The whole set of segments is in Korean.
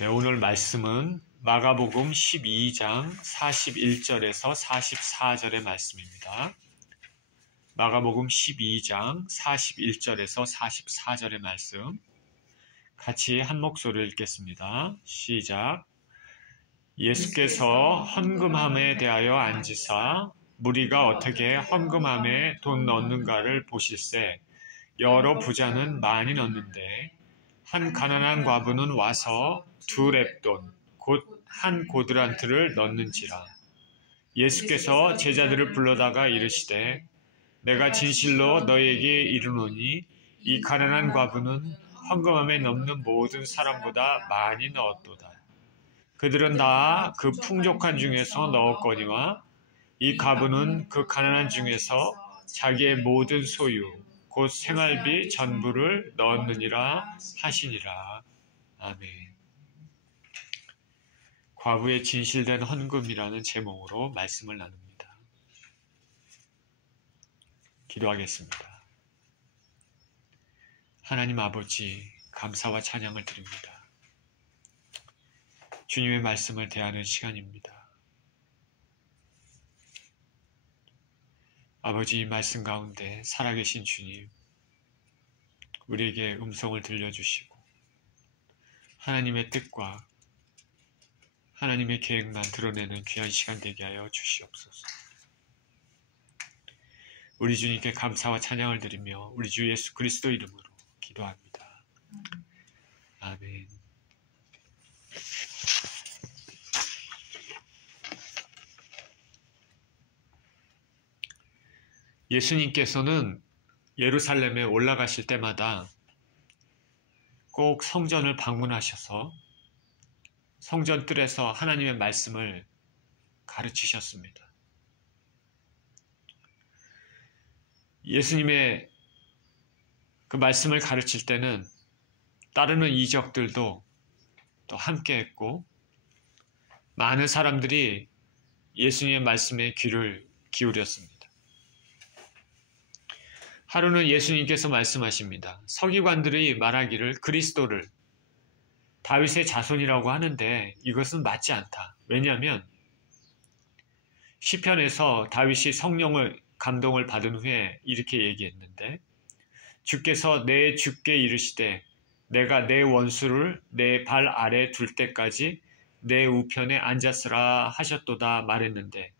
네, 오늘 말씀은 마가복음 12장 41절에서 44절의 말씀입니다. 마가복음 12장 41절에서 44절의 말씀 같이 한 목소리를 읽겠습니다. 시작. 예수께서 헌금함에 대하여 앉으사 무리가 어떻게 헌금함에 돈 넣는가를 보실세 여러 부자는 많이 넣는데 한 가난한 과부는 와서 2렙돈 곧 한 고드란트를 넣는지라. 예수께서 제자들을 불러다가 이르시되 내가 진실로 너희에게 이르노니 이 가난한 과부는 헌금함에 넣는 모든 사람보다 많이 넣었도다. 그들은 다 그 풍족한 중에서 넣었거니와 이 과부는 그 가난한 중에서 자기의 모든 소유 곧 생활비 전부를 넣었느니라 하시니라. 아멘. 과부의 진실된 헌금이라는 제목으로 말씀을 나눕니다. 기도하겠습니다. 하나님 아버지, 감사와 찬양을 드립니다. 주님의 말씀을 대하는 시간입니다. 아버지, 이 말씀 가운데 살아계신 주님, 우리에게 음성을 들려주시고 하나님의 뜻과 하나님의 계획만 드러내는 귀한 시간 되게 하여 주시옵소서. 우리 주님께 감사와 찬양을 드리며 우리 주 예수 그리스도 이름으로 기도합니다. 아멘. 예수님께서는 예루살렘에 올라가실 때마다 꼭 성전을 방문하셔서 성전 뜰에서 하나님의 말씀을 가르치셨습니다. 예수님의 그 말씀을 가르칠 때는 따르는 이적들도 또 함께 했고 많은 사람들이 예수님의 말씀에 귀를 기울였습니다. 하루는 예수님께서 말씀하십니다. 서기관들이 말하기를 그리스도를 다윗의 자손이라고 하는데 이것은 맞지 않다. 왜냐하면 시편에서 다윗이 성령을 감동을 받은 후에 이렇게 얘기했는데 주께서 내 주께 이르시되 내가 내 원수를 내 발 아래 둘 때까지 내 우편에 앉았으라 하셨도다 말했는데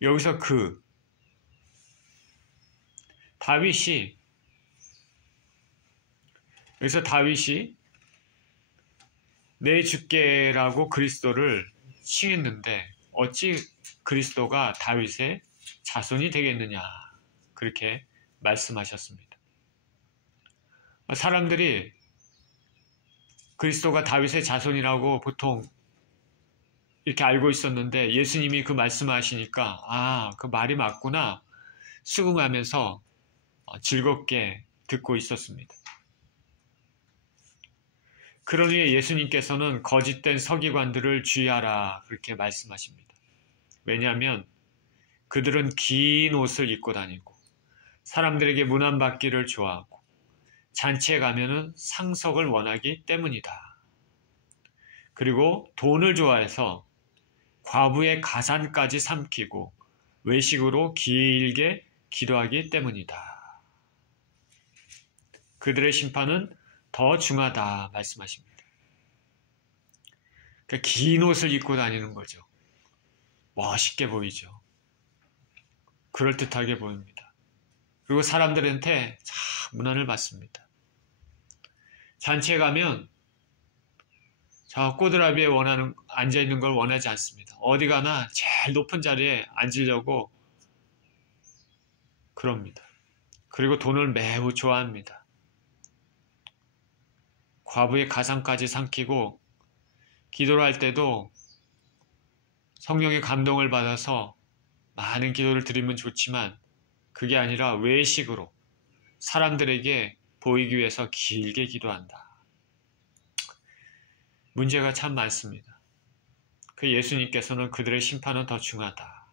여기서 다윗이 내 주께라고 그리스도를 칭했는데 어찌 그리스도가 다윗의 자손이 되겠느냐 그렇게 말씀하셨습니다. 사람들이 그리스도가 다윗의 자손이라고 보통 이렇게 알고 있었는데 예수님이 그 말씀하시니까 그 말이 맞구나 수긍하면서 즐겁게 듣고 있었습니다. 그런 후에 예수님께서는 거짓된 서기관들을 주의하라 그렇게 말씀하십니다. 왜냐하면 그들은 긴 옷을 입고 다니고 사람들에게 문안받기를 좋아하고 잔치에 가면은 상석을 원하기 때문이다. 그리고 돈을 좋아해서 과부의 가산까지 삼키고 외식으로 길게 기도하기 때문이다. 그들의 심판은 더 중하다 말씀하십니다. 그러니까 긴 옷을 입고 다니는 거죠. 멋있게 보이죠. 그럴듯하게 보입니다. 그리고 사람들한테 문안을 받습니다. 잔치에 가면 저 꼬드라비에 앉아있는 걸 원하지 않습니다. 어디 가나 제일 높은 자리에 앉으려고 그럽니다. 그리고 돈을 매우 좋아합니다. 과부의 가상까지 삼키고 기도를 할 때도 성령의 감동을 받아서 많은 기도를 드리면 좋지만 그게 아니라 외식으로 사람들에게 보이기 위해서 길게 기도한다. 문제가 참 많습니다. 그 예수님께서는 그들의 심판은 더 중하다.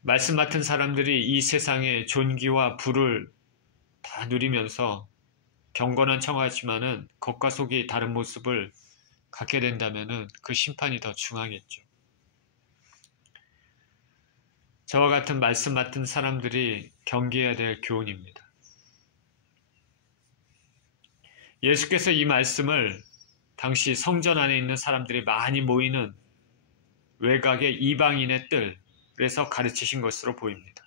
말씀 맡은 사람들이 이 세상의 존귀와 부를 다 누리면서 경건한 척하지만은 겉과 속이 다른 모습을 갖게 된다면은 그 심판이 더 중하겠죠. 저와 같은 말씀 맡은 사람들이 경계해야 될 교훈입니다. 예수께서 이 말씀을 당시 성전 안에 있는 사람들이 많이 모이는 외곽의 이방인의 뜰에서 가르치신 것으로 보입니다.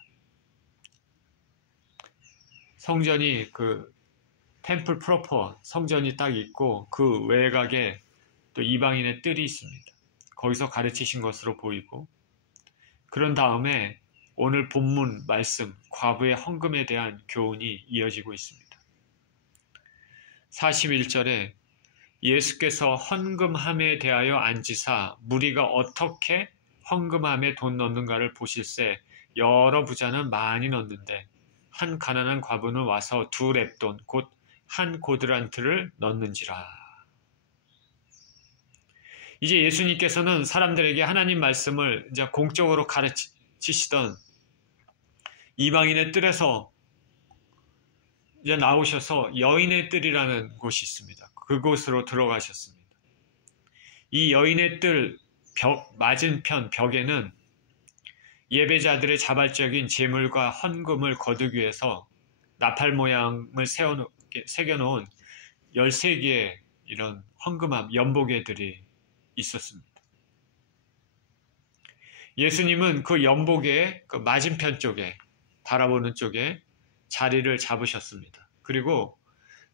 성전이 템플 프로퍼 성전이 딱 있고 그 외곽에 또 이방인의 뜰이 있습니다. 거기서 가르치신 것으로 보이고, 그런 다음에 오늘 본문 말씀 과부의 헌금에 대한 교훈이 이어지고 있습니다. 41절에 예수께서 헌금함에 대하여 앉으사 무리가 어떻게 헌금함에 돈 넣는가를 보실새 여러 부자는 많이 넣는데 한 가난한 과부는 와서 2렙돈 곧 한 고드란트를 넣는지라. 이제 예수님께서는 사람들에게 하나님 말씀을 이제 공적으로 가르치시던 이방인의 뜰에서 이제 나오셔서 여인의 뜰이라는 곳이 있습니다. 그곳으로 들어가셨습니다. 이 여인의 뜰 맞은편 벽에는 예배자들의 자발적인 제물과 헌금을 거두기 위해서 나팔 모양을 새겨놓은 13개의 이런 헌금함, 연보개들이 있었습니다. 예수님은 그 연보개의 그 맞은편 쪽에, 바라보는 쪽에 자리를 잡으셨습니다. 그리고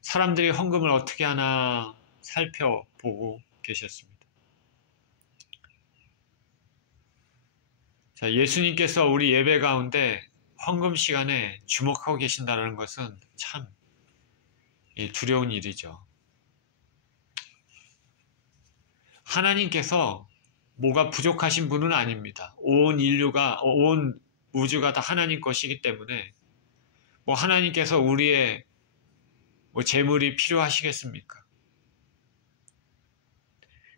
사람들이 헌금을 어떻게 하나 살펴보고 계셨습니다. 자, 예수님께서 우리 예배 가운데 헌금 시간에 주목하고 계신다는 것은 참 두려운 일이죠. 하나님께서 뭐가 부족하신 분은 아닙니다. 온 우주가 다 하나님 것이기 때문에 하나님께서 우리의 재물이 필요하시겠습니까?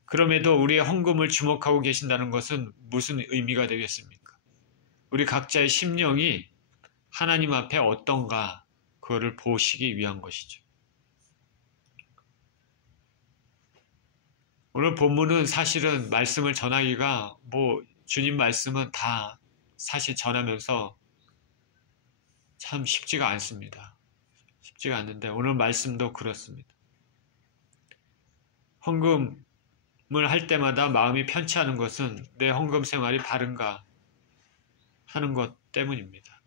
그럼에도 우리의 헌금을 주목하고 계신다는 것은 무슨 의미가 되겠습니까? 우리 각자의 심령이 하나님 앞에 어떤가 그거를 보시기 위한 것이죠. 오늘 본문은 사실은 말씀을 전하기가 주님 말씀은 다 사실 전하면서 참 쉽지가 않습니다. 쉽지가 않는데 오늘 말씀도 그렇습니다. 헌금을 할 때마다 마음이 편치 않은 것은 내 헌금 생활이 바른가 하는 것 때문입니다.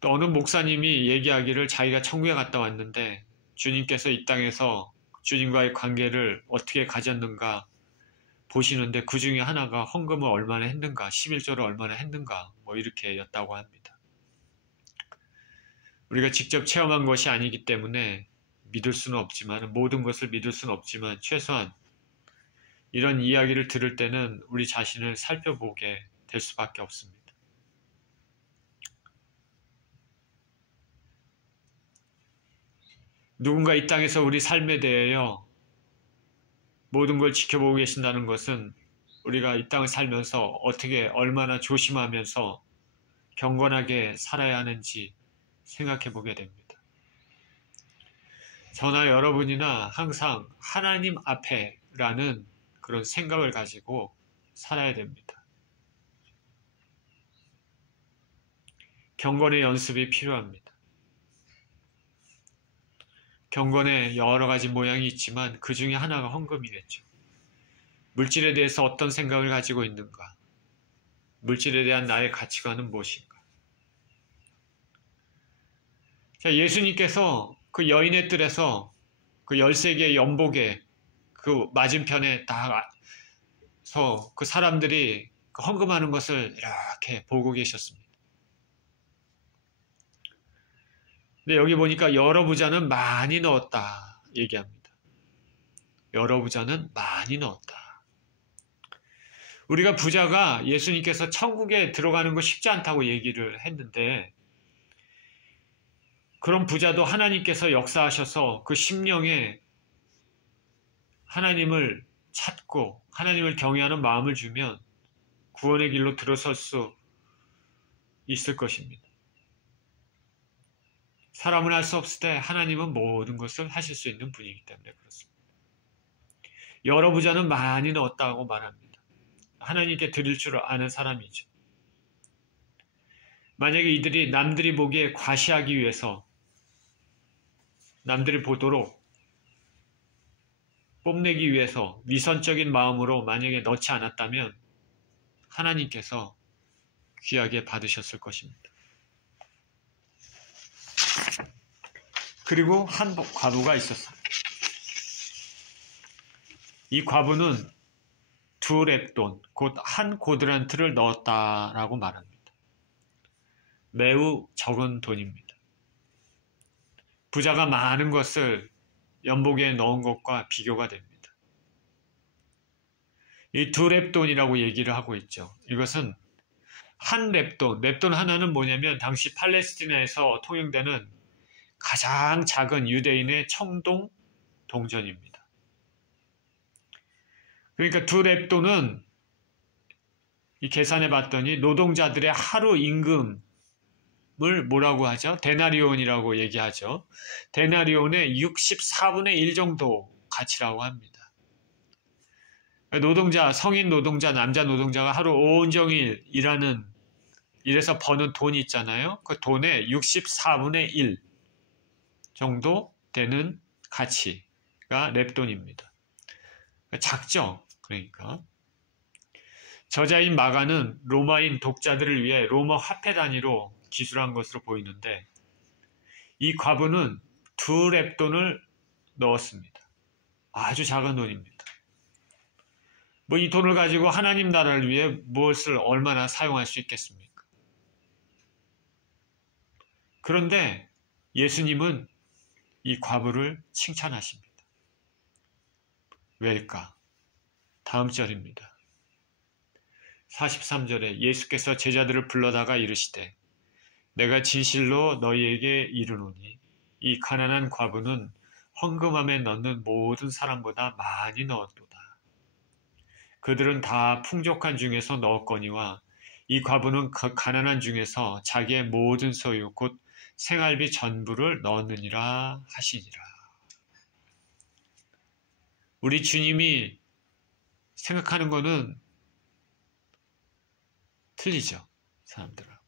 또 어느 목사님이 얘기하기를 자기가 천국에 갔다 왔는데 주님께서 이 땅에서 주님과의 관계를 어떻게 가졌는가 보시는데 그 중에 하나가 헌금을 얼마나 했는가, 11조를 얼마나 했는가 이렇게 였다고 합니다. 우리가 직접 체험한 것이 아니기 때문에 믿을 수는 없지만, 모든 것을 믿을 수는 없지만 최소한 이런 이야기를 들을 때는 우리 자신을 살펴보게 될 수밖에 없습니다. 누군가 이 땅에서 우리 삶에 대하여 모든 걸 지켜보고 계신다는 것은 우리가 이 땅을 살면서 어떻게 얼마나 조심하면서 경건하게 살아야 하는지 생각해 보게 됩니다. 저나 여러분이나 항상 하나님 앞에라는 그런 생각을 가지고 살아야 됩니다. 경건의 연습이 필요합니다. 경건에 여러 가지 모양이 있지만 그 중에 하나가 헌금이겠죠. 물질에 대해서 어떤 생각을 가지고 있는가? 물질에 대한 나의 가치관은 무엇인가? 자, 예수님께서 그 여인의 뜰에서 그 13개의 연복에 그 맞은편에 서 그 사람들이 그 헌금하는 것을 이렇게 보고 계셨습니다. 근데 여기 보니까 여러 부자는 많이 넣었다 얘기합니다. 여러 부자는 많이 넣었다. 우리가 부자가 예수님께서 천국에 들어가는 거 쉽지 않다고 얘기를 했는데, 그런 부자도 하나님께서 역사하셔서 그 심령에 하나님을 찾고 하나님을 경외하는 마음을 주면 구원의 길로 들어설 수 있을 것입니다. 사람은 할 수 없을 때 하나님은 모든 것을 하실 수 있는 분이기 때문에 그렇습니다. 여러 부자는 많이 넣었다고 말합니다. 하나님께 드릴 줄 아는 사람이죠. 만약에 이들이 남들이 보기에 과시하기 위해서 남들이 보도록 뽐내기 위해서 위선적인 마음으로 만약에 넣지 않았다면 하나님께서 귀하게 받으셨을 것입니다. 그리고 한 과부가 있었어요. 이 과부는 2렙돈, 곧 한 고드란트를 넣었다라고 말합니다. 매우 적은 돈입니다. 부자가 많은 것을 연복에 넣은 것과 비교가 됩니다. 이 2렙돈이라고 얘기를 하고 있죠. 이것은 한 렙돈 하나는 뭐냐면 당시 팔레스티나에서 통용되는 가장 작은 유대인의 청동 동전입니다. 그러니까 2렙돈은 이 계산해 봤더니 노동자들의 하루 임금을 뭐라고 하죠? 데나리온이라고 얘기하죠. 데나리온의 64분의 1 정도 가치라고 합니다. 노동자, 성인 노동자, 남자 노동자가 하루 온종일 일해서 버는 돈이 있잖아요. 그 돈의 64분의 1 정도 되는 가치가 렙돈입니다. 작죠? 그러니까. 저자인 마가는 로마인 독자들을 위해 로마 화폐 단위로 기술한 것으로 보이는데 이 과부는 2렙돈을 넣었습니다. 아주 작은 돈입니다. 이 돈을 가지고 하나님 나라를 위해 무엇을 얼마나 사용할 수 있겠습니까? 그런데 예수님은 이 과부를 칭찬하십니다. 왜일까? 다음 절입니다. 43절에 예수께서 제자들을 불러다가 이르시되 내가 진실로 너희에게 이르노니 이 가난한 과부는 헌금함에 넣는 모든 사람보다 많이 넣었도다. 그들은 다 풍족한 중에서 넣었거니와 이 과부는 그 가난한 중에서 자기의 모든 소유 곧 생활비 전부를 넣었느니라 하시니라. 우리 주님이 생각하는 것은 틀리죠. 사람들하고.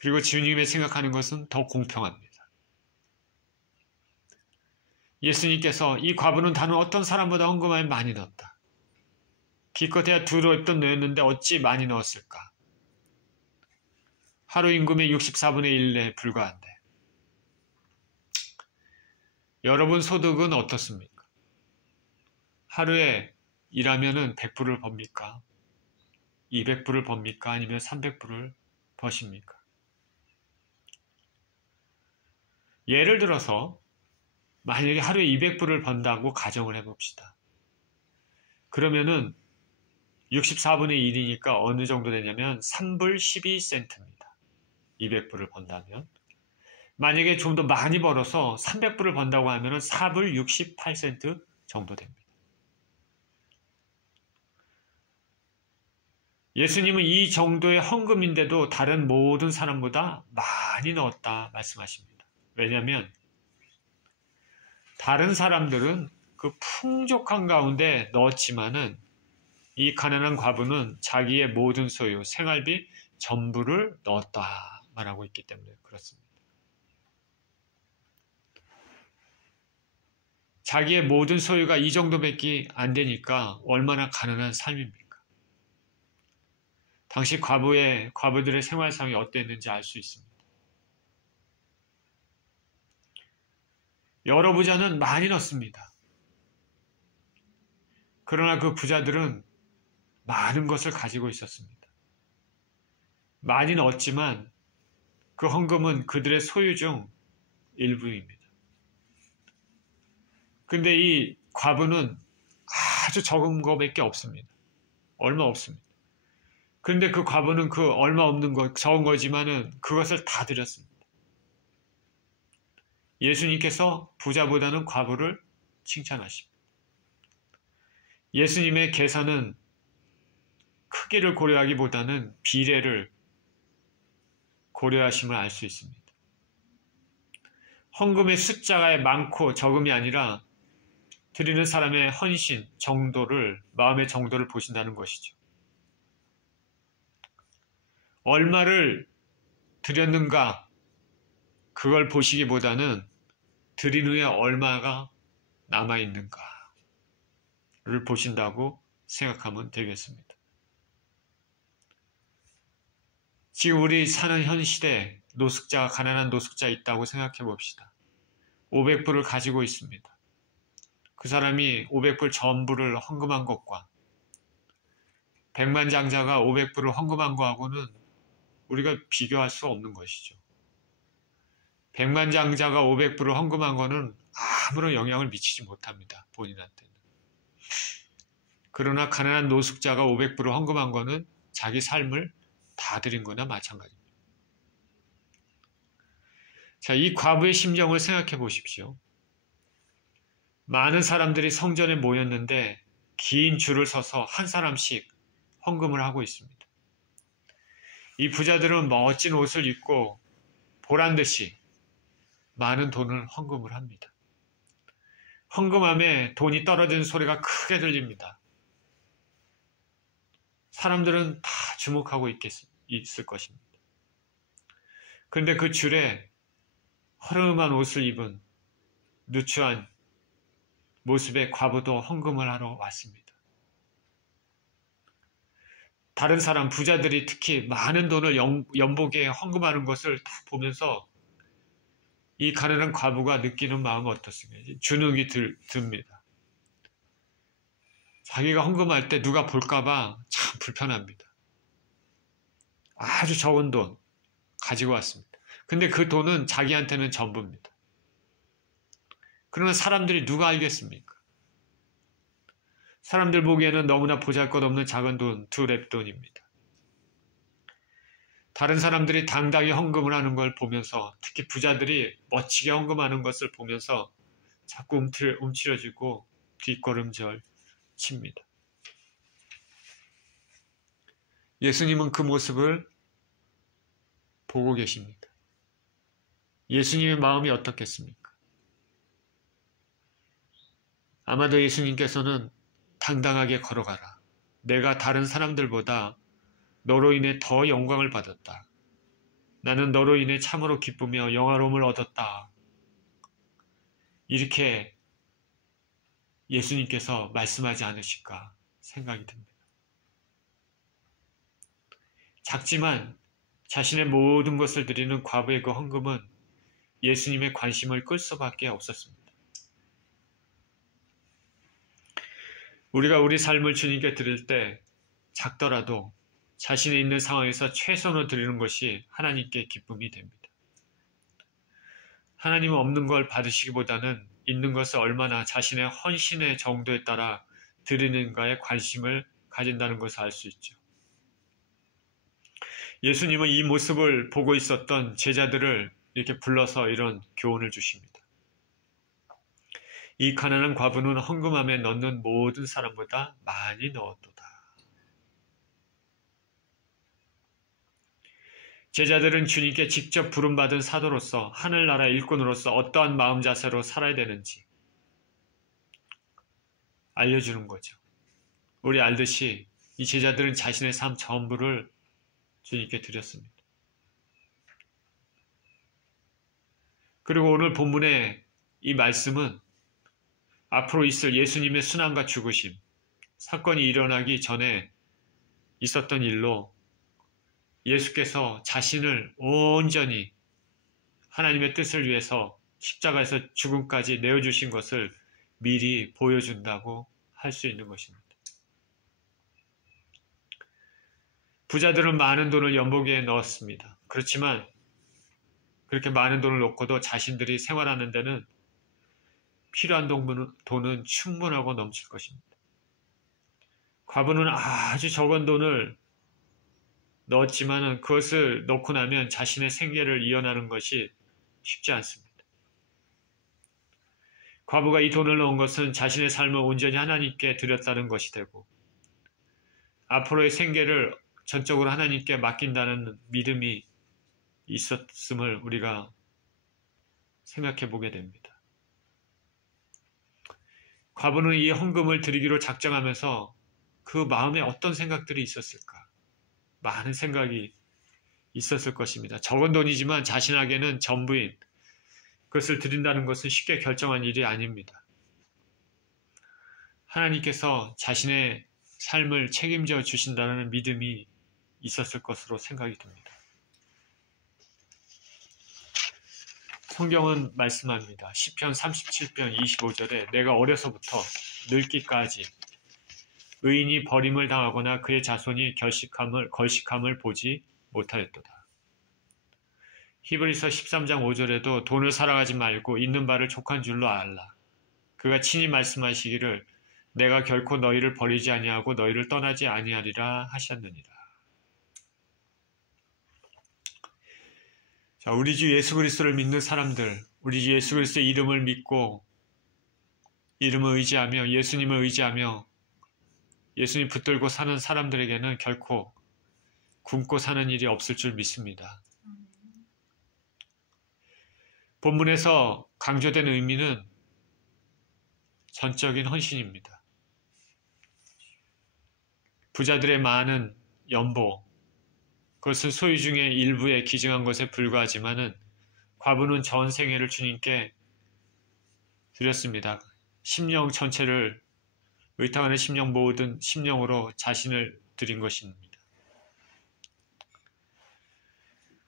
그리고 주님의 생각하는 것은 더 공평합니다. 예수님께서 이 과부는 다른 어떤 사람보다 헌금함에 많이 넣었다. 기껏해야 2렙돈 넣었는데 어찌 많이 넣었을까? 하루 임금의 64분의 1에 불과한데. 여러분 소득은 어떻습니까? 하루에 일하면은 100불을 법니까? 200불을 법니까? 아니면 300불을 버십니까? 예를 들어서 만약에 하루에 200불을 번다고 가정을 해봅시다. 그러면은 64분의 1이니까 어느 정도 되냐면 3불 12센트입니다. 200불을 번다면. 만약에 좀 더 많이 벌어서 300불을 번다고 하면 4불 68센트 정도 됩니다. 예수님은 이 정도의 헌금인데도 다른 모든 사람보다 많이 넣었다 말씀하십니다. 왜냐하면 다른 사람들은 그 풍족한 가운데 넣었지만은 이 가난한 과부는 자기의 모든 소유, 생활비 전부를 넣었다 말하고 있기 때문에 그렇습니다. 자기의 모든 소유가 이 정도밖에 안 되니까 얼마나 가난한 삶입니까? 당시 과부들의 생활상이 어땠는지 알 수 있습니다. 여러 부자는 많이 넣습니다. 그러나 그 부자들은 많은 것을 가지고 있었습니다. 많이 넣었지만 그 헌금은 그들의 소유 중 일부입니다. 근데 이 과부는 아주 적은 것밖에 없습니다. 얼마 없습니다. 그런데 그 과부는 그 얼마 없는 것, 적은 거지만은 그것을 다 드렸습니다. 예수님께서 부자보다는 과부를 칭찬하십니다. 예수님의 계산은 크기를 고려하기보다는 비례를 고려하심을 알 수 있습니다. 헌금의 숫자가 많고 적음이 아니라 드리는 사람의 헌신, 정도를, 마음의 정도를 보신다는 것이죠. 얼마를 드렸는가, 그걸 보시기보다는 드린 후에 얼마가 남아있는가를 보신다고 생각하면 되겠습니다. 지금 우리 사는 현 시대에 가난한 노숙자 있다고 생각해 봅시다. 500불을 가지고 있습니다. 그 사람이 500불 전부를 헌금한 것과 백만장자가 500불을 헌금한 거하고는 우리가 비교할 수 없는 것이죠. 백만장자가 500불을 헌금한 거는 아무런 영향을 미치지 못합니다. 본인한테는. 그러나 가난한 노숙자가 500불을 헌금한 거는 자기 삶을 다 드린 거나 마찬가지입니다. 자, 이 과부의 심정을 생각해 보십시오. 많은 사람들이 성전에 모였는데 긴 줄을 서서 한 사람씩 헌금을 하고 있습니다. 이 부자들은 멋진 옷을 입고 보란듯이 많은 돈을 헌금을 합니다. 헌금함에 돈이 떨어지는 소리가 크게 들립니다. 사람들은 다 주목하고 있을 것입니다. 그런데 그 줄에 허름한 옷을 입은 누추한 모습의 과부도 헌금을 하러 왔습니다. 다른 사람, 부자들이 특히 많은 돈을 연복에 헌금하는 것을 다 보면서 이 가난한 과부가 느끼는 마음은 어떻습니까? 주눅이 듭니다. 자기가 헌금할 때 누가 볼까봐 참 불편합니다. 아주 적은 돈 가지고 왔습니다. 근데 그 돈은 자기한테는 전부입니다. 그러나 사람들이 누가 알겠습니까? 사람들 보기에는 너무나 보잘것없는 작은 돈, 2랩돈입니다. 다른 사람들이 당당히 헌금을 하는 걸 보면서, 특히 부자들이 멋지게 헌금하는 것을 보면서 자꾸 움츠러지고 뒷걸음질 칩니다. 예수님은 그 모습을 보고 계십니다. 예수님의 마음이 어떻겠습니까? 아마도 예수님께서는 당당하게 걸어가라. 내가 다른 사람들보다 너로 인해 더 영광을 받았다. 나는 너로 인해 참으로 기쁘며 영화로움을 얻었다. 이렇게 예수님께서 말씀하지 않으실까 생각이 듭니다. 작지만 자신의 모든 것을 드리는 과부의 그 헌금은 예수님의 관심을 끌 수밖에 없었습니다. 우리가 우리 삶을 주님께 드릴 때 작더라도 자신의 있는 상황에서 최선을 드리는 것이 하나님께 기쁨이 됩니다. 하나님은 없는 걸 받으시기보다는 있는 것을 얼마나 자신의 헌신의 정도에 따라 드리는가에 관심을 가진다는 것을 알 수 있죠. 예수님은 이 모습을 보고 있었던 제자들을 이렇게 불러서 이런 교훈을 주십니다. 이 가난한 과부는 헌금함에 넣는 모든 사람보다 많이 넣었도다. 제자들은 주님께 직접 부름받은 사도로서 하늘나라 일꾼으로서 어떠한 마음 자세로 살아야 되는지 알려주는 거죠. 우리 알듯이 이 제자들은 자신의 삶 전부를 주님께 드렸습니다. 그리고 오늘 본문의 이 말씀은 앞으로 있을 예수님의 순환과 죽으심, 사건이 일어나기 전에 있었던 일로 예수께서 자신을 온전히 하나님의 뜻을 위해서 십자가에서 죽음까지 내어주신 것을 미리 보여준다고 할 수 있는 것입니다. 부자들은 많은 돈을 연복에 넣었습니다. 그렇지만 그렇게 많은 돈을 넣고도 자신들이 생활하는 데는 필요한 돈은 충분하고 넘칠 것입니다. 과부는 아주 적은 돈을 넣었지만 그것을 넣고 나면 자신의 생계를 이어나가는 것이 쉽지 않습니다. 과부가 이 돈을 넣은 것은 자신의 삶을 온전히 하나님께 드렸다는 것이 되고 앞으로의 생계를 전적으로 하나님께 맡긴다는 믿음이 있었음을 우리가 생각해 보게 됩니다. 과부는 이 헌금을 드리기로 작정하면서 그 마음에 어떤 생각들이 있었을까? 많은 생각이 있었을 것입니다. 적은 돈이지만 자신에게는 전부인 그것을 드린다는 것은 쉽게 결정한 일이 아닙니다. 하나님께서 자신의 삶을 책임져 주신다는 믿음이 있었을 것으로 생각이 듭니다. 성경은 말씀합니다. 시편 37편 25절에 내가 어려서부터 늙기까지 의인이 버림을 당하거나 그의 자손이 걸식함을 보지 못하였도다. 히브리서 13장 5절에도 돈을 사랑하지 말고 있는 바를 족한 줄로 알라. 그가 친히 말씀하시기를 내가 결코 너희를 버리지 아니하고 너희를 떠나지 아니하리라 하셨느니라. 자, 우리 주 예수 그리스도를 믿는 사람들, 우리 주 예수 그리스도의 이름을 믿고 이름을 의지하며 예수님을 의지하며 예수님 붙들고 사는 사람들에게는 결코 굶고 사는 일이 없을 줄 믿습니다. 본문에서 강조된 의미는 전적인 헌신입니다. 부자들의 많은 연보, 그것은 소유 중의 일부에 기증한 것에 불과하지만은 과부는 전 생애를 주님께 드렸습니다. 심령 전체를 의탁하는 심령 모든 심령으로 자신을 드린 것입니다.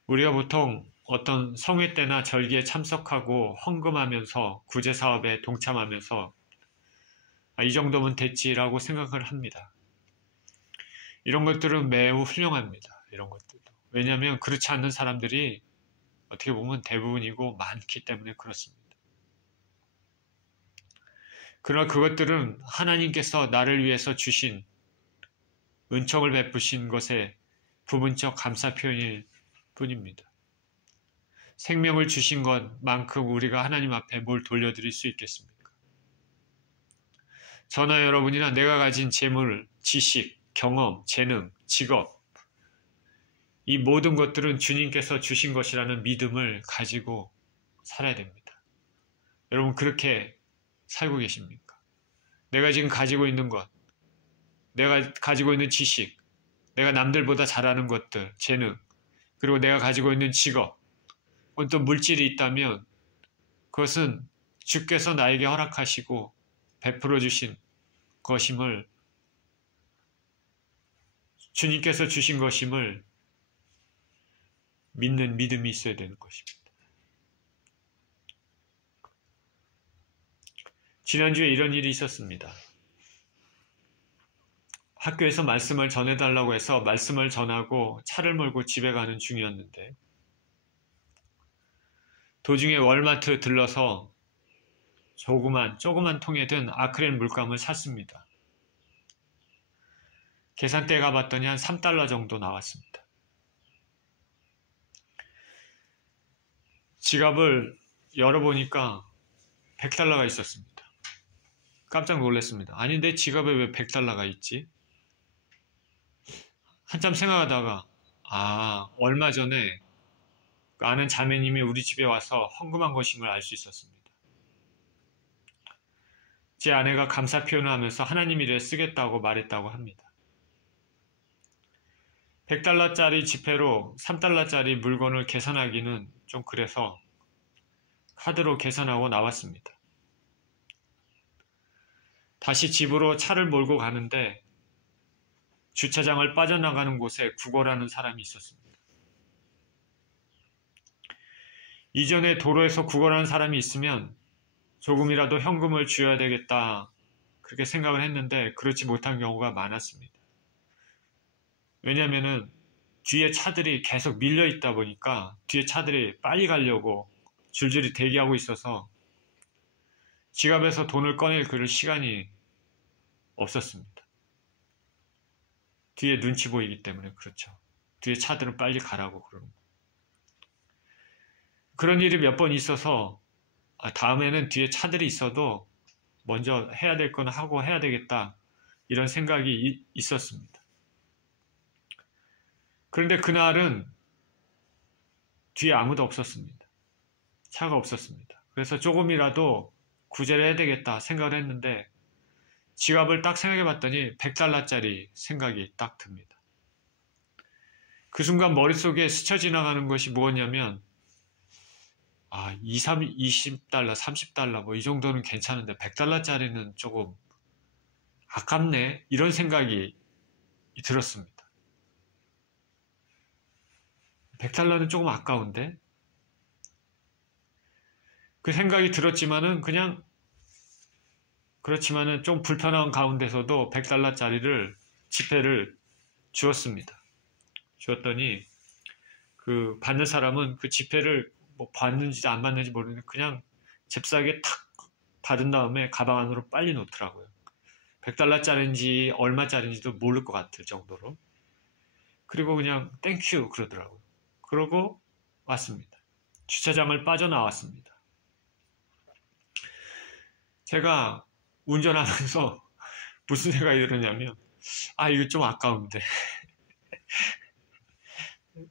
우리가 보통 어떤 성회 때나 절기에 참석하고 헌금하면서 구제사업에 동참하면서 이 정도면 됐지라고 생각을 합니다. 이런 것들은 매우 훌륭합니다. 이런 것들도. 왜냐하면 그렇지 않는 사람들이 어떻게 보면 대부분이고 많기 때문에 그렇습니다. 그러나 그것들은 하나님께서 나를 위해서 주신 은총을 베푸신 것에 부분적 감사 표현일 뿐입니다. 생명을 주신 것만큼 우리가 하나님 앞에 뭘 돌려드릴 수 있겠습니까? 저나 여러분이나 내가 가진 재물, 지식, 경험, 재능, 직업 이 모든 것들은 주님께서 주신 것이라는 믿음을 가지고 살아야 됩니다. 여러분 그렇게 살고 계십니까? 내가 지금 가지고 있는 것, 내가 가지고 있는 지식, 내가 남들보다 잘하는 것들, 재능, 그리고 내가 가지고 있는 직업, 또 물질이 있다면 그것은 주께서 나에게 허락하시고 베풀어 주신 것임을, 주님께서 주신 것임을 믿는 믿음이 있어야 되는 것입니다. 지난주에 이런 일이 있었습니다. 학교에서 말씀을 전해달라고 해서 말씀을 전하고 차를 몰고 집에 가는 중이었는데 도중에 월마트 들러서 조그만 통에 든 아크릴 물감을 샀습니다. 계산대에 가봤더니 한 3달러 정도 나왔습니다. 지갑을 열어보니까 100달러가 있었습니다. 깜짝 놀랐습니다. 아니 내 지갑에 왜 100달러가 있지? 한참 생각하다가 얼마 전에 아는 자매님이 우리 집에 와서 헌금한 것임을 알 수 있었습니다. 제 아내가 감사 표현을 하면서 하나님 일에 쓰겠다고 말했다고 합니다. 100달러짜리 지폐로 3달러짜리 물건을 계산하기는 좀 그래서 카드로 계산하고 나왔습니다. 다시 집으로 차를 몰고 가는데 주차장을 빠져나가는 곳에 구걸하는 사람이 있었습니다. 이전에 도로에서 구걸하는 사람이 있으면 조금이라도 현금을 줘야 되겠다 그렇게 생각을 했는데 그렇지 못한 경우가 많았습니다. 왜냐하면 뒤에 차들이 계속 밀려 있다 보니까 뒤에 차들이 빨리 가려고 줄줄이 대기하고 있어서 지갑에서 돈을 꺼낼 그럴 시간이 없었습니다. 뒤에 눈치 보이기 때문에 그렇죠. 뒤에 차들은 빨리 가라고 그러는. 그런 일이 몇 번 있어서 다음에는 뒤에 차들이 있어도 먼저 해야 될 건 하고 해야 되겠다 이런 생각이 있었습니다. 그런데 그날은 뒤에 아무도 없었습니다. 차가 없었습니다. 그래서 조금이라도 구제를 해야 되겠다 생각을 했는데 지갑을 딱 생각해 봤더니 100달러짜리 생각이 딱 듭니다. 그 순간 머릿속에 스쳐 지나가는 것이 뭐였냐면 20달러, 30달러 뭐 이 정도는 괜찮은데 100달러짜리는 조금 아깝네 이런 생각이 들었습니다. 100달러는 조금 아까운데 그 생각이 들었지만은 그렇지만은 좀 불편한 가운데서도 100달러짜리를 지폐를 주었습니다. 주었더니 그 받는 사람은 그 지폐를 뭐 받는지 안 받는지 모르는데 그냥 잽싸게 탁 받은 다음에 가방 안으로 빨리 놓더라고요. 100달러짜리인지 얼마짜리인지도 모를 것 같을 정도로. 그리고 그냥 땡큐 그러더라고요. 그러고 왔습니다. 주차장을 빠져나왔습니다. 제가 운전하면서 무슨 생각이 들었냐면 이거 좀 아까운데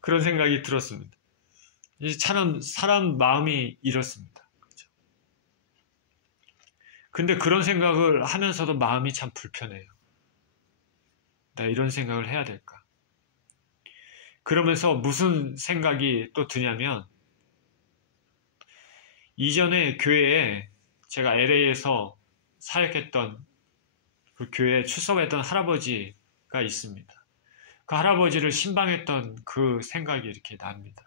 그런 생각이 들었습니다. 이제 참 사람 마음이 이렇습니다. 그렇죠? 근데 그런 생각을 하면서도 마음이 참 불편해요. 나 이런 생각을 해야 될까? 그러면서 무슨 생각이 또 드냐면 이전에 교회에 제가 LA에서 사역했던 그 교회에 출석했던 할아버지가 있습니다. 그 할아버지를 신방했던 그 생각이 이렇게 납니다.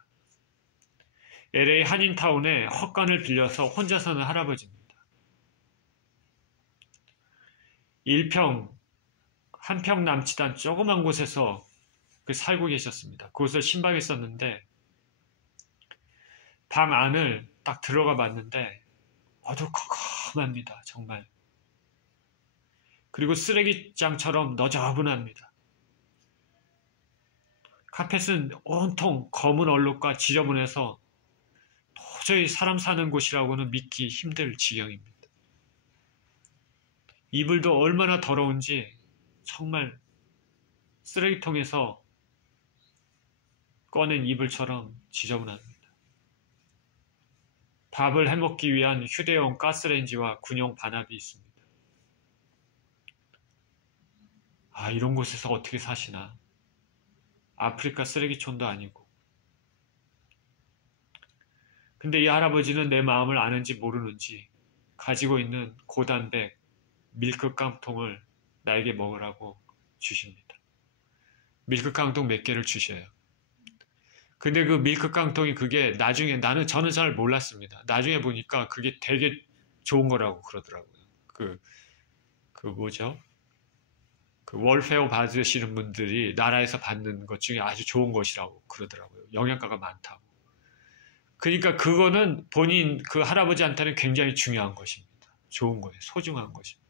LA 한인타운에 헛간을 빌려서 혼자 사는 할아버지입니다. 1평, 1평 남짓 한 조그만 곳에서 살고 계셨습니다. 그곳을 신방했었는데 방 안을 딱 들어가 봤는데 어두컴컴합니다. 정말. 그리고 쓰레기장처럼 너저분합니다. 카펫은 온통 검은 얼룩과 지저분해서 도저히 사람 사는 곳이라고는 믿기 힘들 지경입니다. 이불도 얼마나 더러운지 정말 쓰레기통에서 꺼낸 이불처럼 지저분합니다. 밥을 해먹기 위한 휴대용 가스레인지와 군용 반합이 있습니다. 이런 곳에서 어떻게 사시나. 아프리카 쓰레기촌도 아니고. 근데 이 할아버지는 내 마음을 아는지 모르는지 가지고 있는 고단백 밀크 깡통을 나에게 먹으라고 주십니다. 밀크 깡통 몇 개를 주셔요. 근데 그 밀크 깡통이 그게 나중에 저는 잘 몰랐습니다. 나중에 보니까 그게 되게 좋은 거라고 그러더라고요. 그 뭐죠? 그 월페어 받으시는 분들이 나라에서 받는 것 중에 아주 좋은 것이라고 그러더라고요. 영양가가 많다고. 그러니까 그거는 본인 그 할아버지한테는 굉장히 중요한 것입니다. 좋은 거예요. 소중한 것입니다.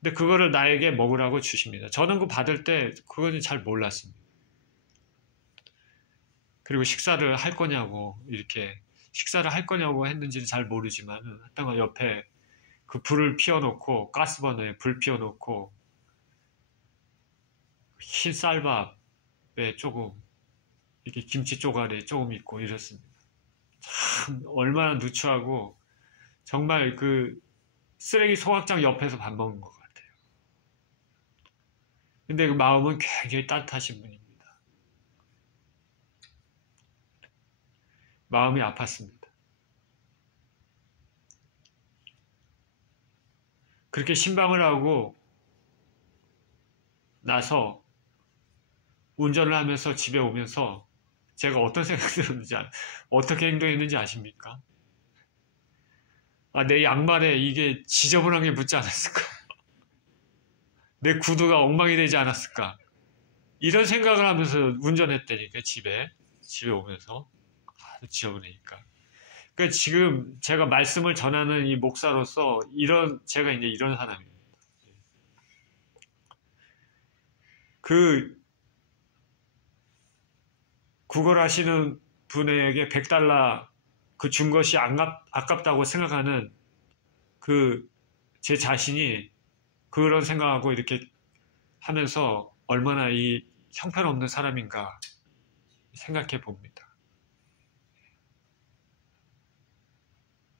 근데 그거를 나에게 먹으라고 주십니다. 저는 그 받을 때 그거는 잘 몰랐습니다. 그리고 식사를 할 거냐고 했는지는 잘 모르지만 하여튼 옆에 그 불을 피워놓고 가스버너에 불 피워놓고 흰 쌀밥에 조금 이렇게 김치 쪼가리 조금 있고 이렇습니다. 참 얼마나 누추하고 정말 그 쓰레기 소각장 옆에서 밥 먹는 것 같아요. 근데 그 마음은 굉장히 따뜻하신 분입니다. 마음이 아팠습니다. 그렇게 신방을 하고 나서 운전을 하면서 집에 오면서 제가 어떤 생각이 들었는지, 어떻게 행동했는지 아십니까? 내 양말에 이게 지저분한 게 묻지 않았을까? 내 구두가 엉망이 되지 않았을까? 이런 생각을 하면서 운전했다니까, 집에 오면서. 지저분하니까. 그러니까 지금 제가 말씀을 전하는 이 목사로서 제가 이제 이런 사람입니다. 구걸하시는 분에게 100달러 준 것이 아깝다고 생각하는 제 자신이 그런 생각하고 이렇게 하면서 얼마나 이 형편없는 사람인가 생각해 봅니다.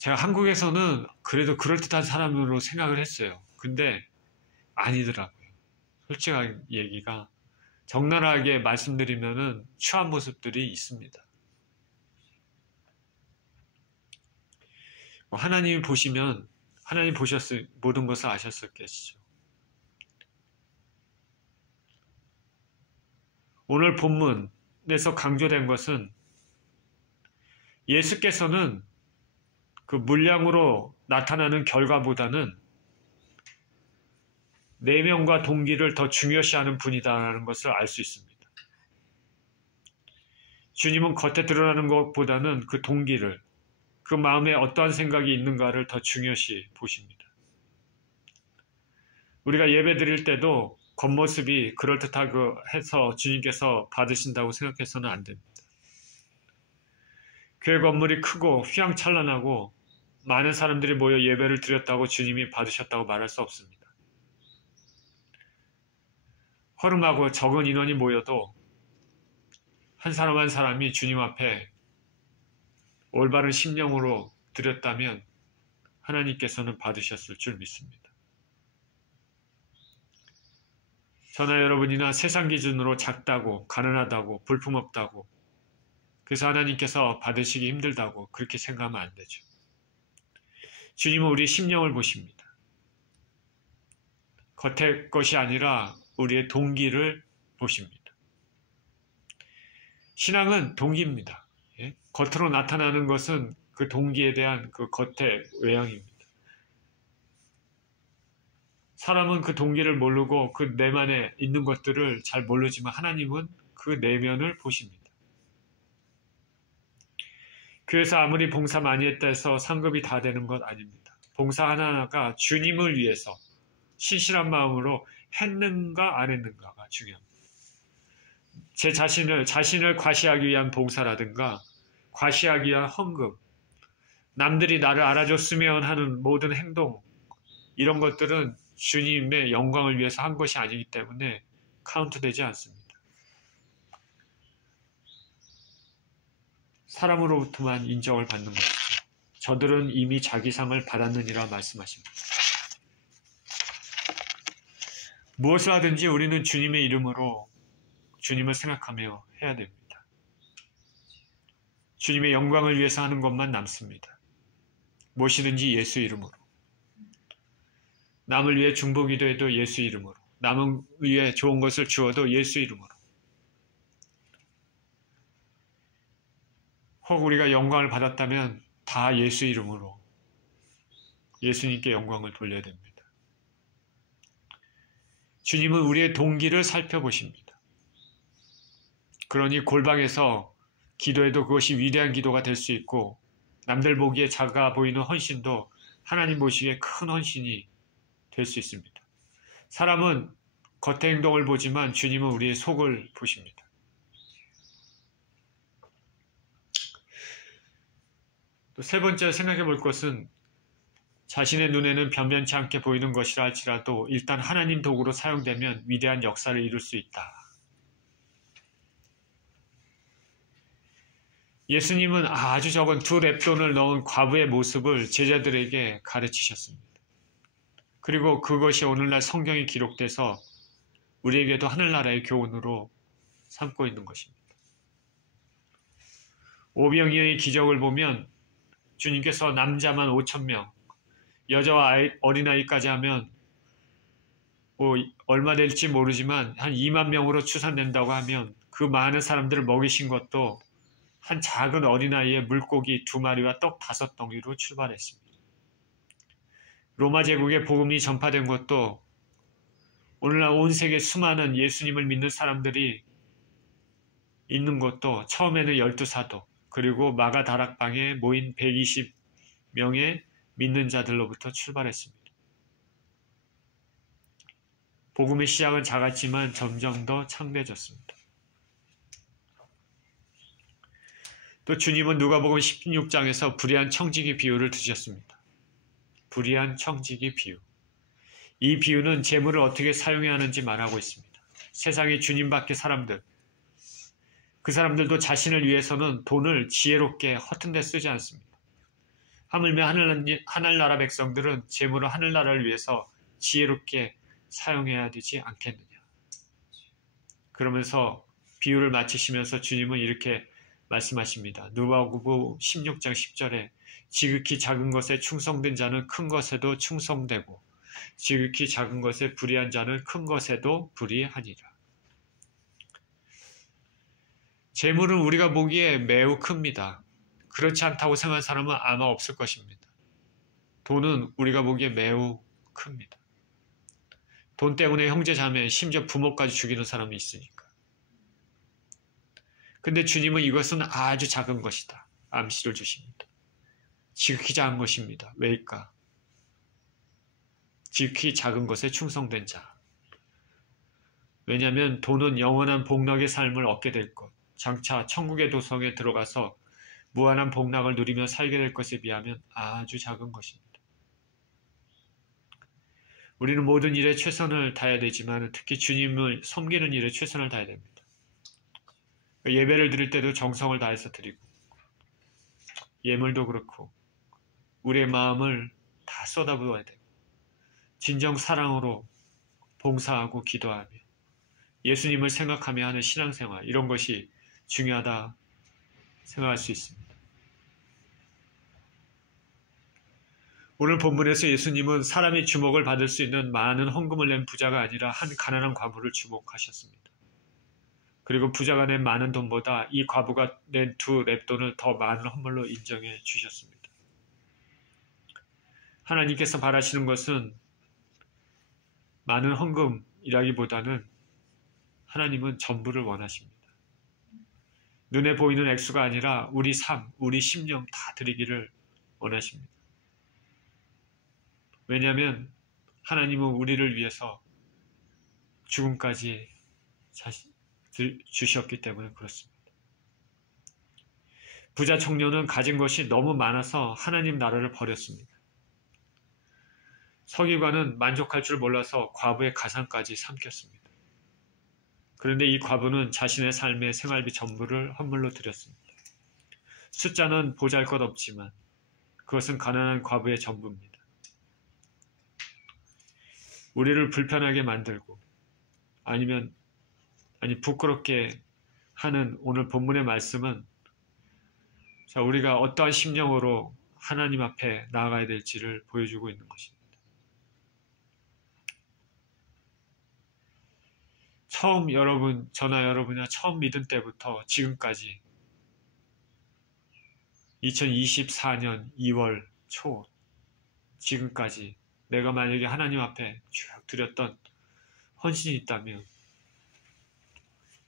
제가 한국에서는 그래도 그럴듯한 사람으로 생각을 했어요. 근데 아니더라고요. 솔직한 얘기가 적나라하게 말씀드리면은 추한 모습들이 있습니다. 하나님이 보시면 하나님 보셨을 모든 것을 아셨었겠죠. 오늘 본문에서 강조된 것은 예수께서는 그 물량으로 나타나는 결과보다는 내면과 동기를 더 중요시하는 분이다라는 것을 알 수 있습니다. 주님은 겉에 드러나는 것보다는 그 동기를, 그 마음에 어떠한 생각이 있는가를 더 중요시 보십니다. 우리가 예배 드릴 때도 겉모습이 그럴듯하고 해서 주님께서 받으신다고 생각해서는 안 됩니다. 교회 건물이 크고 휘황찬란하고 많은 사람들이 모여 예배를 드렸다고 주님이 받으셨다고 말할 수 없습니다. 허름하고 적은 인원이 모여도 한 사람 한 사람이 주님 앞에 올바른 심령으로 드렸다면 하나님께서는 받으셨을 줄 믿습니다. 저나 여러분이나 세상 기준으로 작다고, 가난하다고, 볼품없다고, 그래서 하나님께서 받으시기 힘들다고 그렇게 생각하면 안 되죠. 주님은 우리의 심령을 보십니다. 겉의 것이 아니라 우리의 동기를 보십니다. 신앙은 동기입니다. 예? 겉으로 나타나는 것은 그 동기에 대한 그 겉의 외형입니다. 사람은 그 동기를 모르고 그 내면에 있는 것들을 잘 모르지만 하나님은 그 내면을 보십니다. 교회에서 아무리 봉사 많이 했다 해서 상급이 다 되는 것 아닙니다. 봉사 하나하나가 주님을 위해서 신실한 마음으로 했는가 안 했는가가 중요합니다. 제 자신을 과시하기 위한 봉사라든가 과시하기 위한 헌금, 남들이 나를 알아줬으면 하는 모든 행동, 이런 것들은 주님의 영광을 위해서 한 것이 아니기 때문에 카운트되지 않습니다. 사람으로부터만 인정을 받는 것이죠. 저들은 이미 자기 상을 받았느니라 말씀하십니다. 무엇을 하든지 우리는 주님의 이름으로 주님을 생각하며 해야 됩니다. 주님의 영광을 위해서 하는 것만 남습니다. 무엇이든지 예수 이름으로. 남을 위해 중보기도 해도 예수 이름으로. 남을 위해 좋은 것을 주어도 예수 이름으로. 혹 우리가 영광을 받았다면 다 예수 이름으로 예수님께 영광을 돌려야 됩니다. 주님은 우리의 동기를 살펴보십니다. 그러니 골방에서 기도해도 그것이 위대한 기도가 될 수 있고 남들 보기에 작아 보이는 헌신도 하나님 보시기에 큰 헌신이 될 수 있습니다. 사람은 겉의 행동을 보지만 주님은 우리의 속을 보십니다. 또 세 번째 생각해 볼 것은 자신의 눈에는 변변치 않게 보이는 것이라 할지라도 일단 하나님 도구로 사용되면 위대한 역사를 이룰 수 있다. 예수님은 아주 적은 2렙돈을 넣은 과부의 모습을 제자들에게 가르치셨습니다. 그리고 그것이 오늘날 성경에 기록돼서 우리에게도 하늘나라의 교훈으로 삼고 있는 것입니다. 오병이어의 기적을 보면 주님께서 남자만 5,000명, 여자와 어린아이까지 하면 얼마 될지 모르지만 한 2만 명으로 추산된다고 하면 그 많은 사람들을 먹이신 것도 한 작은 어린아이의 물고기 2마리와 떡 5덩이로 출발했습니다. 로마 제국의 복음이 전파된 것도 오늘날 온 세계 수많은 예수님을 믿는 사람들이 있는 것도 처음에는 12사도 그리고 마가 다락방에 모인 120명의 믿는 자들로부터 출발했습니다. 복음의 시작은 작았지만 점점 더 창대해졌습니다. 또 주님은 누가복음 16장에서 불의한 청지기 비유를 드셨습니다. 불의한 청지기 비유. 이 비유는 재물을 어떻게 사용해야 하는지 말하고 있습니다. 세상의 주님 밖의 사람들, 그 사람들도 자신을 위해서는 돈을 지혜롭게 허튼 데 쓰지 않습니다. 하물며 하늘나라 백성들은 재물을 하늘나라를 위해서 지혜롭게 사용해야 되지 않겠느냐. 그러면서 비유를 마치시면서 주님은 이렇게 말씀하십니다. 누가복음 16장 10절에 지극히 작은 것에 충성된 자는 큰 것에도 충성되고 지극히 작은 것에 불의한 자는 큰 것에도 불의하니라. 재물은 우리가 보기에 매우 큽니다. 그렇지 않다고 생각하는 사람은 아마 없을 것입니다. 돈은 우리가 보기에 매우 큽니다. 돈 때문에 형제 자매 심지어 부모까지 죽이는 사람이 있으니까. 근데 주님은 이것은 아주 작은 것이다. 암시를 주십니다. 지극히 작은 것입니다. 왜일까? 지극히 작은 것에 충성된 자. 왜냐하면 돈은 영원한 복락의 삶을 얻게 될 것, 장차 천국의 도성에 들어가서 무한한 복락을 누리며 살게 될 것에 비하면 아주 작은 것입니다. 우리는 모든 일에 최선을 다해야 되지만 특히 주님을 섬기는 일에 최선을 다해야 됩니다. 예배를 드릴 때도 정성을 다해서 드리고 예물도 그렇고 우리의 마음을 다 쏟아부어야 되고 진정 사랑으로 봉사하고 기도하며 예수님을 생각하며 하는 신앙생활, 이런 것이 중요하다 생각할 수 있습니다. 오늘 본문에서 예수님은 사람이 주목을 받을 수 있는 많은 헌금을 낸 부자가 아니라 한 가난한 과부를 주목하셨습니다. 그리고 부자가 낸 많은 돈보다 이 과부가 낸 2 렙돈을 더 많은 헌물로 인정해 주셨습니다. 하나님께서 바라시는 것은 많은 헌금이라기보다는 하나님은 전부를 원하십니다. 눈에 보이는 액수가 아니라 우리 삶, 우리 심령 다 드리기를 원하십니다. 왜냐하면 하나님은 우리를 위해서 죽음까지 주셨기 때문에 그렇습니다. 부자 청년은 가진 것이 너무 많아서 하나님 나라를 버렸습니다. 서기관은 만족할 줄 몰라서 과부의 가상까지 삼켰습니다. 그런데 이 과부는 자신의 삶의 생활비 전부를 헌물로 드렸습니다. 숫자는 보잘것없지만 그것은 가난한 과부의 전부입니다. 우리를 불편하게 만들고 부끄럽게 하는 오늘 본문의 말씀은 우리가 어떠한 심령으로 하나님 앞에 나아가야 될지를 보여주고 있는 것입니다. 처음 저나 여러분이 처음 믿은 때부터 지금까지 2024년 2월 초 지금까지 내가 만약에 하나님 앞에 쭉 드렸던 헌신이 있다면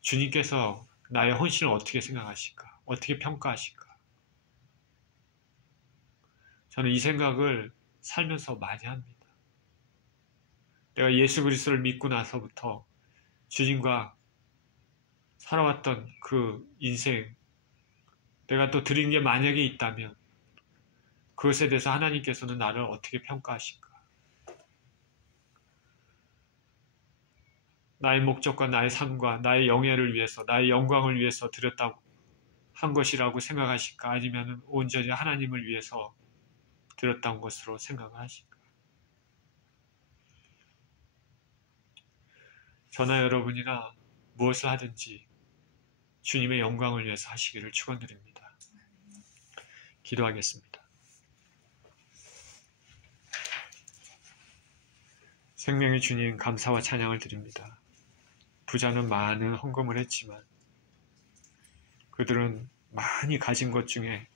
주님께서 나의 헌신을 어떻게 생각하실까? 어떻게 평가하실까? 저는 이 생각을 살면서 많이 합니다. 내가 예수 그리스도를 믿고 나서부터 주님과 살아왔던 그 인생, 내가 또 드린 게 만약에 있다면 그것에 대해서 하나님께서는 나를 어떻게 평가하실까? 나의 목적과 나의 삶과 나의 영예를 위해서, 나의 영광을 위해서 드렸다고 한 것이라고 생각하실까? 아니면 온전히 하나님을 위해서 드렸던 것으로 생각을 하실까? 저나 여러분이나 무엇을 하든지 주님의 영광을 위해서 하시기를 축원드립니다. 기도하겠습니다. 생명의 주님, 감사와 찬양을 드립니다. 부자는 많은 헌금을 했지만 그들은 많이 가진 것 중에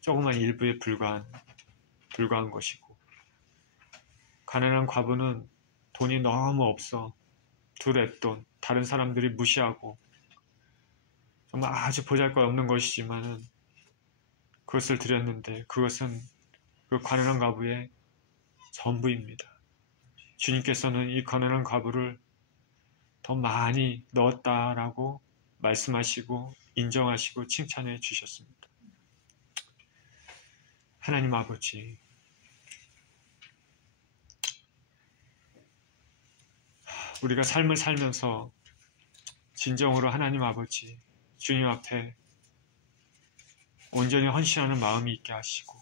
조그만 일부에 불과한 것이고, 가난한 과부는 돈이 너무 없어 2 렙돈, 다른 사람들이 무시하고 정말 아주 보잘것없는 것이지만은 그것을 드렸는데 그것은 그 가난한 과부의 전부입니다. 주님께서는 이 가난한 과부를 더 많이 넣었다라고 말씀하시고 인정하시고 칭찬해 주셨습니다. 하나님 아버지, 우리가 삶을 살면서 진정으로 하나님 아버지, 주님 앞에 온전히 헌신하는 마음이 있게 하시고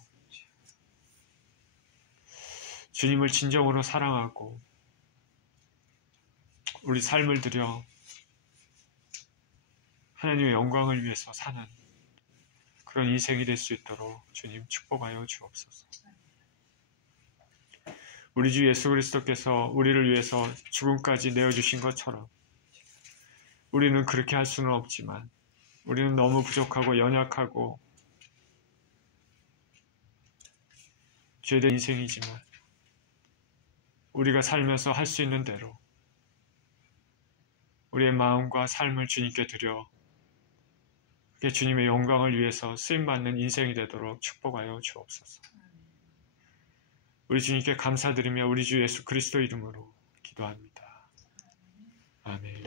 주님을 진정으로 사랑하고 우리 삶을 들여 하나님의 영광을 위해서 사는 그런 인생이 될 수 있도록 주님 축복하여 주옵소서. 우리 주 예수 그리스도께서 우리를 위해서 죽음까지 내어주신 것처럼 우리는 그렇게 할 수는 없지만 우리는 너무 부족하고 연약하고 죄된 인생이지만 우리가 살면서 할 수 있는 대로 우리의 마음과 삶을 주님께 드려 주님의 영광을 위해서 쓰임받는 인생이 되도록 축복하여 주옵소서. 우리 주님께 감사드리며 우리 주 예수 그리스도 이름으로 기도합니다. 아멘.